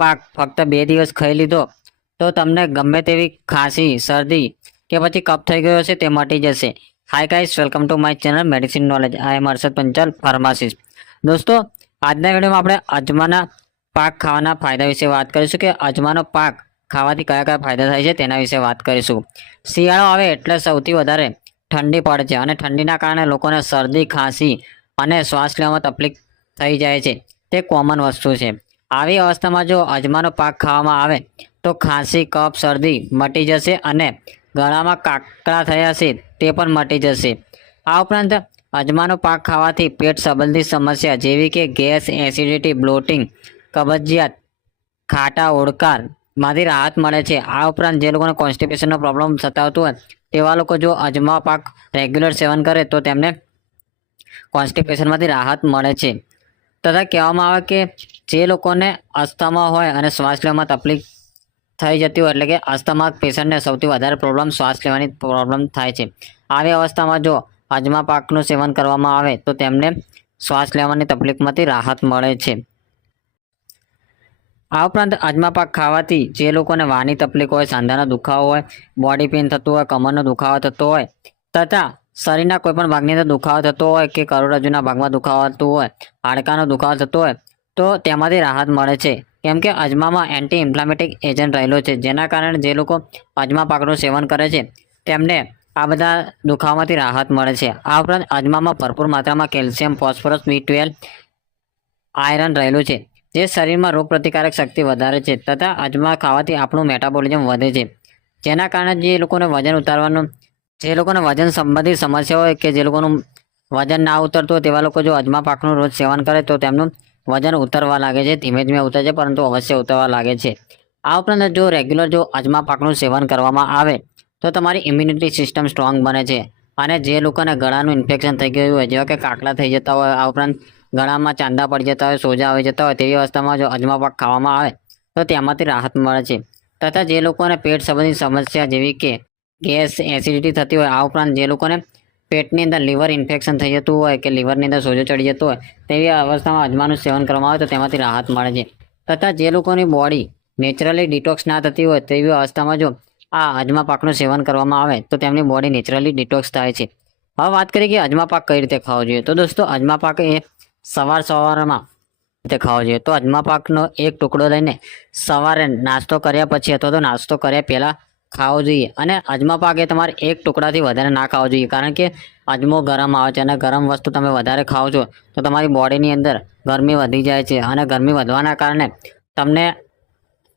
પાક ફક્ત 2 દિવસ ખાઈ લીધો તો તમને ગમે તેવી ખાંસી, શરદી કે પછી કફ થઈ ગયો છે તે મટી જશે। Hi guys, welcome to my channel medicine knowledge. I am Harshad Panchal, pharmacist. દોસ્તો, આજના વિડીયોમાં આપણે અજમાના પાક ખાવાના ફાયદા વિશે વાત કરીશું કે અજમાનો પાક ખાવાથી કયા કયા ફાયદા થાય છે તેના વિશે વાત કરીશું। શિયાળો આવે એટલે સૌથી વધારે ઠંડી પડે છે અને ઠંડીના કારણે લોકોને શરદી, ખાંસી અને શ્વાસ લેવામાં તકલીફ થઈ જાય છે। તે કોમન વસ્તુ છે। આવી અવસ્થામાં જો અજમાનો પાક ખાવામાં આવે તો ખાંસી, કફ, શરદી મટી જશે અને ગળામાં કાકડા થયા છે તે પણ મટી જશે। આ ઉપરાંત અજમાનો પાક ખાવાથી પેટ સંબંધિત સમસ્યા જેવી કે ગેસ, એસિડિટી, બ્લોટિંગ, કબજિયાત, ખાટા ઓડકાર માંથી રાહત મળે છે। આ ઉપરાંત જે લોકોને કોન્સ્ટિપેશનનો પ્રોબ્લેમ સતાવતો હોય તેવા લોકો જો અજમા પાક રેગ્યુલર સેવન કરે તો તેમને કોન્સ્ટિપેશનમાંથી રાહત મળે છે। તથા કહેવામાં આવે કે જે લોકોને અસ્થમા હોય અને શ્વાસ લેવામાં તકલીફ થઈ જતી હોય એટલે કે અસ્થમા પેશન્ટને સૌથી વધારે પ્રોબ્લેમ શ્વાસ લેવાની પ્રોબ્લેમ થાય છે। આવી અવસ્થામાં જો અજમા પાકનું સેવન કરવામાં આવે તો તેમને શ્વાસ લેવાની તકલીફમાંથી રાહત મળે છે। આ ઉપરાંત અજમા પાક ખાવાથી જે લોકોને વાની તકલીફ હોય, સાંધાનો દુખાવો હોય, બોડી પેઇન થતું હોય, કમરનો દુખાવો થતો હોય તથા શરીરના કોઈ પણ ભાગની અંદર દુખાવો થતો હોય કે કરોડરજ્જુના ભાગમાં દુખાવો થતો હોય, હાડકાનો દુખાવો થતો હોય તો તેમાંથી રાહત મળે છે। કેમ કે અજમામાં એન્ટી ઇન્ફ્લામેટિક એજન્ટ રહેલો છે, જેના કારણે જે લોકો અજમા પાકનું સેવન કરે છે તેમને આ બધા દુખાવામાંથી રાહત મળે છે। આ ઉપરાંત અજમામાં ભરપૂર માત્રામાં કેલ્શિયમ, ફોસ્ફરસ, B12, આયરન રહેલું છે જે શરીરમાં રોગ પ્રતિકારક શક્તિ વધારે છે તથા અજમા ખાવાથી આપણું મેટાબોલિઝમ વધે છે, જેના કારણે જે લોકોને વજન સંબંધિત સમસ્યા હોય કે જે લોકોનું વજન ના ઉતરતું હોય તેવા લોકો જો અજમા પાકનું રોજ સેવન કરે તો તેમનું વજન ઉતરવા લાગે છે। ધીમે ધીમે ઉતરે છે પરંતુ અવશ્ય ઉતરવા લાગે છે। આ ઉપરાંત જો રેગ્યુલર જો અજમા પાકનું સેવન કરવામાં આવે તો તમારી ઇમ્યુનિટી સિસ્ટમ સ્ટ્રોંગ બને છે અને જે લોકોને ગળાનું ઇન્ફેક્શન થઈ ગયું હોય, જેવા કે કાકડા થઈ જતા હોય, આ ઉપરાંત ગળામાં ચાંદા પડી જતા હોય, સોજા આવી જતા હોય તેવી અવસ્થામાં જો અજમા પાક ખાવામાં આવે તો તેમાંથી રાહત મળે છે। તથા જે લોકોને પેટ સંબંધિત સમસ્યા જેવી કે ગેસ, એસિડિટી થતી હોય, આ ઉપરાંત જે લોકોને પેટની અંદર લીવર ઇન્ફેક્શન થઈ જતું હોય કે લીવરની અંદર સોજો ચડી જતો હોય તેવી અવસ્થામાં અજમાનું સેવન કરવામાં આવે તો તેમાંથી રાહત મળે છે। તથા જે લોકોની બોડી નેચરલી ડિટોક્સ ના થતી હોય તેવી અવસ્થામાં જો આ અજમા પાકનું સેવન કરવામાં આવે તો તેમની બોડી નેચરલી ડિટોક્સ થાય છે। હવે વાત કરીએ કે અજમા પાક કઈ રીતે ખાવો જોઈએ, તો દોસ્તો અજમા પાક એ સવારમાં રીતે ખાવો જોઈએ। તો અજમા પાકનો એક ટુકડો લઈને સવારે નાસ્તો કર્યા પછી અથવા તો નાસ્તો કર્યા પહેલા ખાવો જોઈએ અને અજમા પાક એ તમારે એક ટુકડાથી વધારે ના ખાવો જોઈએ, કારણ કે અજમો ગરમ આવે છે અને ગરમ વસ્તુ તમે વધારે ખાઓ છો તો તમારી બોડીની અંદર ગરમી વધી જાય છે અને ગરમી વધવાના કારણે તમને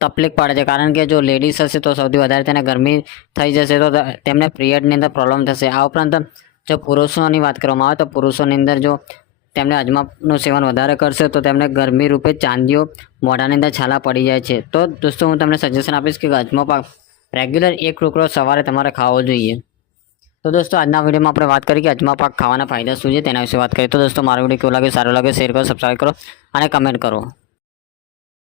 તકલીફ પડે છે, કારણ કે જો લેડીઝ હશે તો સૌથી વધારે તેને ગરમી થઈ જશે તો તેમને પીરિયડની અંદર પ્રોબ્લેમ થશે। આ ઉપરાંત જો પુરુષોની વાત કરવામાં આવે તો પુરુષોની અંદર જો તેમને અજમાનું સેવન વધારે કરશે તો તેમને ગરમી રૂપે ચાંદીઓ મોઢાની અંદર છાલા પડી જાય છે। તો દોસ્તો હું તમને સજેશન આપીશ કે અજમા પાક રેગ્યુલર એક ટુકડો સવારે તમારે ખાવો જોઈએ। તો દોસ્તો આજના વિડીયોમાં આપણે વાત કરી કે અજમા પાક ખાવાના ફાયદા શું છે તેના વિશે વાત કરીએ। તો દોસ્તો મારો વિડીયો કેવો લાગે, સારો લાગે, શેર કરો, સબસ્ક્રાઈબ કરો અને કમેન્ટ કરો।